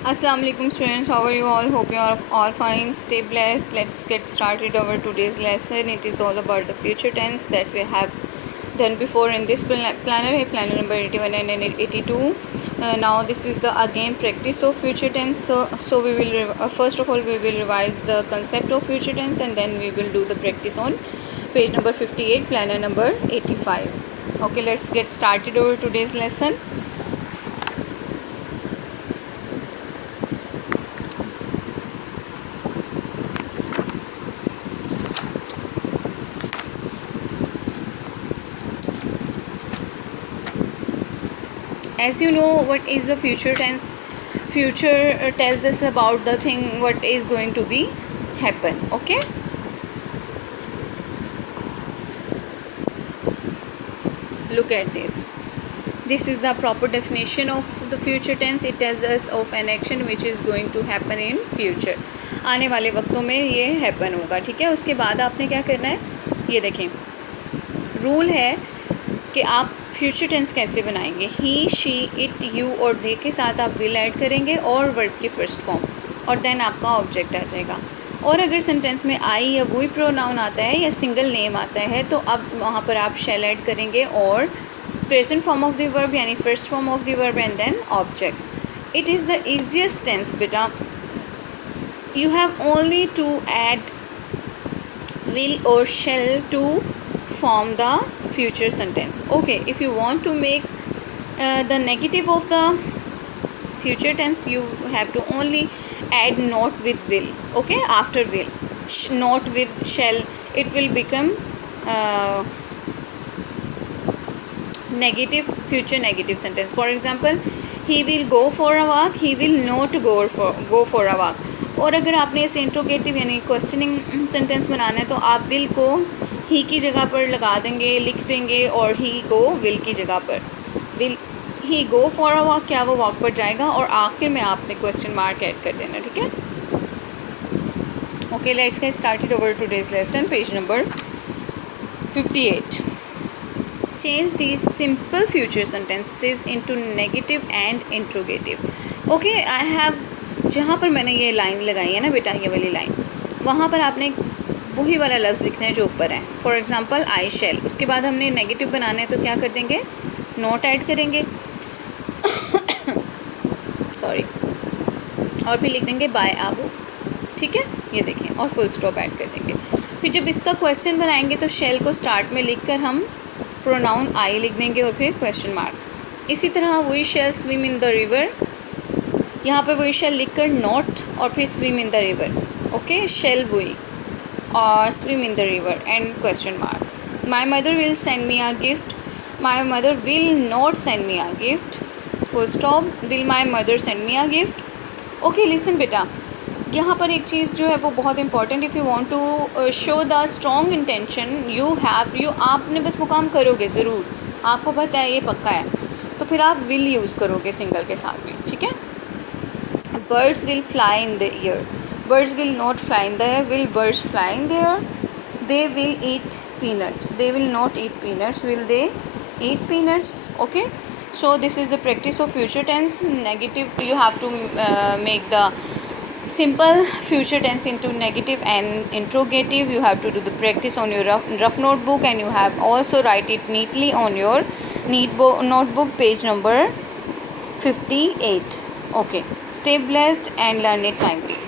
Assalamu alaikum students, how are you all? Hope you are all fine. Stay blessed. Let's get started our today's lesson. It is all about the future tense that we have done before in this planner number 81 and 82. Now this is the again practice of future tense. So we will first of all we will revise the concept of future tense, and then we will do the practice on page number 58, planner number 85. Okay, let's get started over today's lesson. As you know, what is the future tense? Future tells us about the thing what is going to be happen. Okay, look at this is the proper definition of the future tense. It tells us of an action which is going to happen in future. आने वाले वक्तों में ये हैपन होगा. ठीक है, उसके बाद आपने क्या करना है, ये देखें रूल है कि आप फ्यूचर टेंस कैसे बनाएंगे. ही, शी, इट, यू और दे के साथ आप विल ऐड करेंगे और वर्ब की फर्स्ट फॉर्म, और देन आपका ऑब्जेक्ट आ जाएगा. और अगर सेंटेंस में आई या वही प्रोनाउन आता है या सिंगल नेम आता है तो अब वहाँ पर आप शैल ऐड करेंगे और present form of the verb यानी first form of the verb and then object. It is the easiest tense बेटा. You have only to add will or shall to form the future sentence. Okay, if you want to make the negative of the future tense, you have to only add not with will. Okay, after will, not with shall, it will become negative, future negative sentence. For example, he will go for a walk, he will not go for a walk. और अगर आपने इसे इंट्रोगेटिव यानी questioning sentence बनाना है तो आप विल को ही की जगह पर लगा देंगे, लिख देंगे, और ही को विल की जगह पर. Will he go for a walk, क्या वो वॉक पर जाएगा, और आखिर में आपने क्वेश्चन मार्क ऐड कर देना. ठीक है. Okay, let's get started over today's lesson. Page number 58. Change these simple future sentences into negative and interrogative. Okay, I have, जहाँ पर मैंने ये लाइन लगाई है ना बेटा, ये वाली लाइन, वहाँ पर आपने वही वाला लफ्ज़ लिखना है जो ऊपर है. फॉर एग्जांपल आई शैल, उसके बाद हमने नेगेटिव बनाना है तो क्या कर देंगे, नॉट ऐड करेंगे सॉरी, और फिर लिख देंगे बाय आबू. ठीक है, ये देखें, और फुल स्टॉप ऐड कर देंगे. फिर जब इसका क्वेश्चन बनाएंगे तो शैल को स्टार्ट में लिख कर हम प्रोनाउन आई लिख देंगे और फिर क्वेश्चन मार्क. इसी तरह we shall swim in the river, यहाँ पर वी शैल लिख कर नॉट और फिर swim in the river. Okay, shall we और swim in the river and question mark. My mother will send me a gift, my mother will not send me a gift, full stop, will my mother send me a gift. Okay, listen बेटा, यहाँ पर एक चीज़ जो है वो बहुत important. If you want to show the strong intention you आपने बस वो काम करोगे ज़रूर, आपको पता है ये पक्का है, तो फिर आप विल यूज़ करोगे सिंगल के साथ भी. ठीक है. Birds will fly in the air, birds will not fly in the air, will birds fly in the air. They will eat peanuts, they will not eat peanuts, will they eat peanuts. Okay, so this is the practice of future tense. Negative, you have to make the simple future tense into negative and interrogative. You have to do the practice on your rough notebook, and you have also write it neatly on your notebook, page number 58. Okay, stay blessed and learn it timely.